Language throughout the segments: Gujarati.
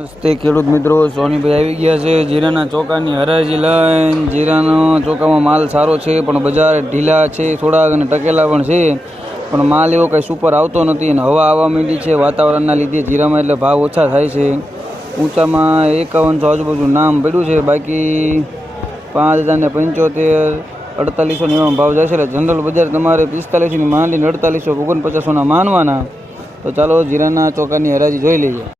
નમસ્તે ખેડૂત મિત્રો, સોનીભાઈ આવી ગયા છે જીરાના ચોકાની હરાજી લઈને. જીરાનો ચોકામાં માલ સારો છે, પણ બજાર ઢીલા છે, થોડાક અને ટકેલા પણ છે. પણ માલ એવો કંઈ સુપર આવતો નથી અને હવા આવવા માંડી છે. વાતાવરણના લીધે જીરામાં એટલે ભાવ ઓછા થાય છે. ઊંચામાં એકાવનસો આજુબાજુ નામ પડ્યું છે. બાકી પાંચ હજારને પંચોતેર, અડતાલીસો એવા ભાવ જાય છે એટલે જનરલ બજાર તમારે પિસ્તાલીસોની માંડીને અડતાલીસો, ઓગણપચાસોના માનવાના. તો ચાલો જીરાના ચોકાની હરાજી જોઈ લઈએ.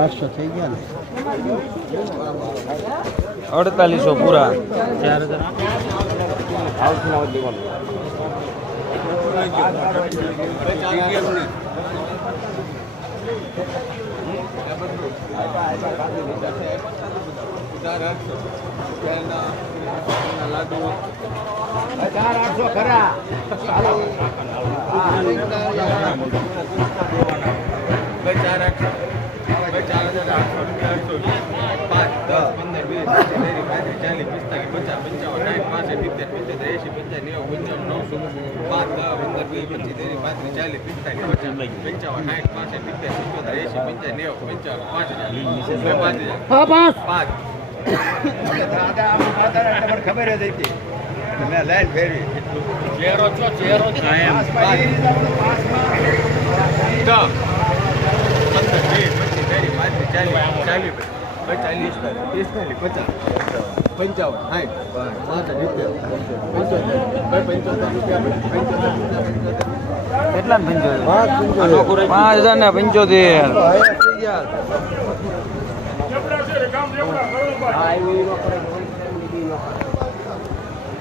આઠસો થઈ ગયા ને. અડતાલીસો પૂરા. ચાર આઠસો ખરા હા પાંચ. ખબર જ હતી. મેં લાઈન ફેરવી. ચહેરો છો ચહેરો પંચાવન. સાઠ પાંચ કેટલા ને પંચોતેર પાંચ હજાર ને પંચોતેર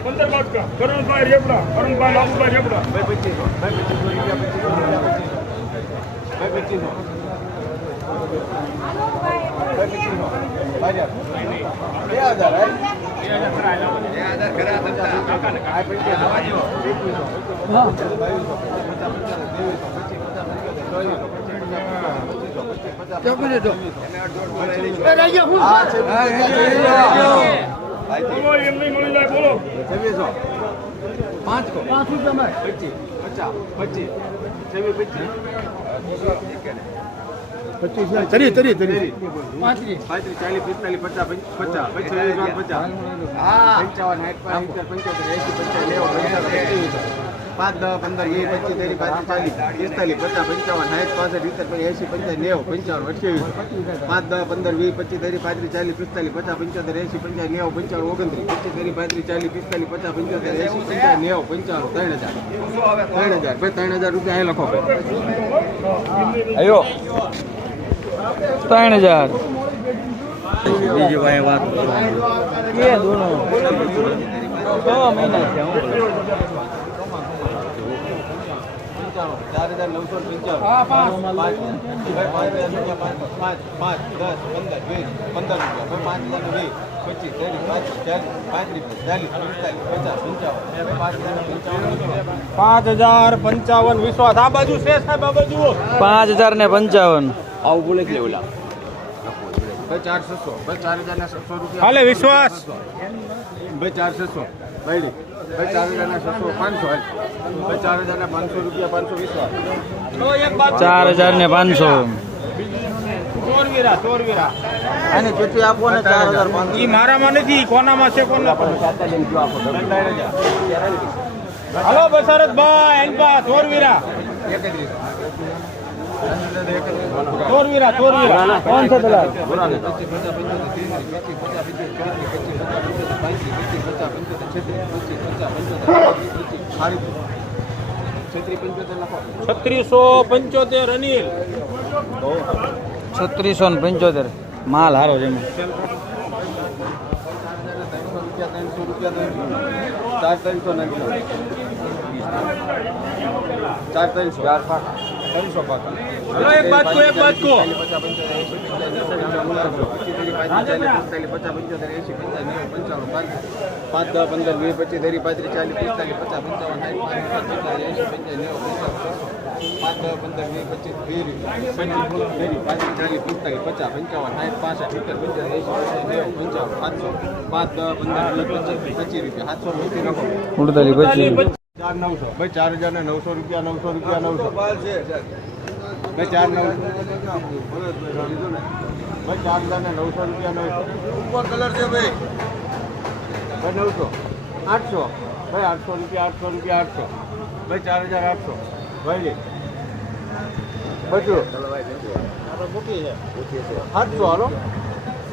પંદર બાટકા કરણભાઈ રેપડા કરણભાઈ લાભુભાઈ રેપડા બોલો એમ નહીં મળી પાંચ કો. પાંચ રૂપિયા પચીસ પચાસ પચીસ પચીસ. તરી તરી તરી પાંત્રીસ. ચાલીસ પિસ્તાલીસ પચાસ પચાસ પચાસ પચાસ પંચાવન સાઠ પાંચ પંચોતેર એસી પંચાવન પાંચ દસ પંદર વીસ પચીસ ત્રીસ પાંત્રીસ ચાલીસ પિસ્તાલીસ પચાસ પંચાવન સાઠ પાસઠ સિત્તેર એસી પંચાસ નેવું પંચાવન અઠ્યાવીસ પાંચ દસ પંદર વીસ પચીસ ત્રીસ પાંત્રીસ ચાલીસ પિસ્તાલીસ પચાસ પંચોતેર એસી પંચાસ નેવું પંચાવન ઓગણત્રીસ પચીસ ત્રીસ પાંત્રીસ ચાલીસ પિસ્તાલીસ પચાસ પંચોતેર એસી પંચાવન નેવું પંચાવન ત્રણ હજાર. ત્રણ હજાર ભાઈ ત્રણ હજાર રૂપિયા અહીં લખો અયો ત્રણ હજાર. બીજી ભાઈ વાત કે દોનો છ મહિના છે ચાર હજાર નવસો પંચાવન પાંચ. પાંચ દસ પંદર વીસ પંદર રૂપિયા પાંચ હજાર વીસ પચીસ ત્રીસ પાંત્રીસ ચાલીસ પાંત્રીસ ચાલીસ પિસ્તાલીસ પચાસ પાંચ પંચાવન પાંચ હજાર પંચાવન વિશ્વાસ. આ બાજુ છે સાહેબ આ બાજુ પાંચ હજાર ને પંચાવન. આવું બોલે કે ઓલા. ભાઈ ચાર છસો ચાર હજાર ના રૂપિયા. હાલે વિશ્વાસ. ભાઈ ચાર સો. ભાઈ ભાઈ ચાર હજાર ના પાંચસો. ભાઈ ચાર હજાર ના પાંચસો રૂપિયા પાંચસો વિશ્વાસ ચાર હજાર ને પાંચસો. ચોરવીરા ચોરવીરા. આની ચિઠ્ઠી આપો ને ચાર હજાર ઈ મારામાં નથી કોનામાં છે કોના હાલો બસરતભાઈ એલબા ચોરવીરા. ચોરવીરા ચોરવીરા કોણ છે દલાલ. છત્રીસો પંચોતેર અનિલ. છત્રીસો ને પંચોતેર. માલ હારો છે ત્રણસો રૂપિયા ત્રણસો ચાર ત્રણસો. ચાર ત્રણસો ચાર શકો પાકા એક બાદ કો એક બાદ કો પાંચ, દસ, પંદર, વીસ, પચીસ ધરી પાંત્રીસ ચાલીસ, પિસ્તાલીસ પચાસ પંચાવન સાઠ પાંચ, દસ, પંદર વીસ પચીસ વીસ પચીસ પાંત્રીસ ચાલીસ પિસ્તાલીસ પચાસ પંચાવન, સાઠ પાસઠ સિત્તેર પંચાસી એંસી નેવું પંચાવન સાતસો પાંચ, દસ, પંદર વીસ પચીસ પચીસ રૂપિયા સાતસો રૂપિયા પચીસ ચાર નવસો. ભાઈ ચાર હજાર ને નવસો રૂપિયા નવસો રૂપિયા નવસો. ભાઈ ચાર નવસો ભાઈ ચાર હજાર ને નવસો રૂપિયા નવસો. ઉપર કલર છે ભાઈ. ભાઈ નવસો. આઠસો. ભાઈ આઠસો રૂપિયા આઠસો રૂપિયા આઠસો. ભાઈ ચાર હજાર આઠસો. ભાઈ બધું. સાતસો હાલો.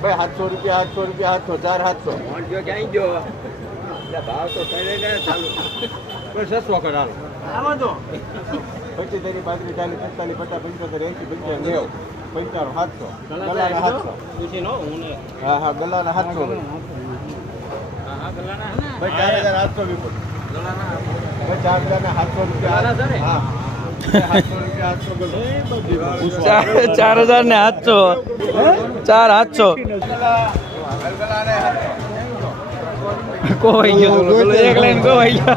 ભાઈ સાતસો રૂપિયા આઠસો રૂપિયા સાતસો ચાર સાતસો. ક્યાંય ગયો? ભાવ તો ચાલુ. છસો કર હાલો. પચીસ તેરી પાંત્રીસ ચાલીસ પિસ્તાલીસ પચાસ પંચોતેર એંસી પંચાવન નેવું. પંચાણું સાતસો. ગલાના સાતસો. હા હા ગલાના સાતસો ભાઈ. ચાર હજાર સાતસો વિપુલ ભાઈ ચાર સાતસો રૂપિયા હા. ચાર ચાર હજાર ને સાતસો ચાર સાતસો કોઈ ગયો. એક લાઈન કોઈ ગયો.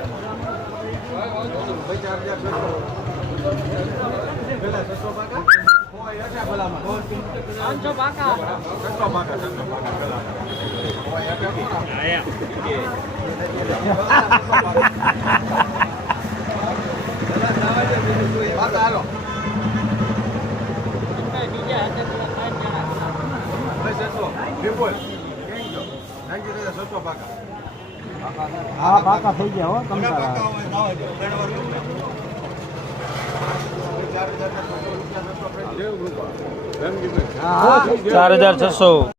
છસો. વિપુલ. થેન્ક યુ દાદા, છસો પાકા. હા પાકા થઈ ગયા હો તમે. ચાર હજાર છસો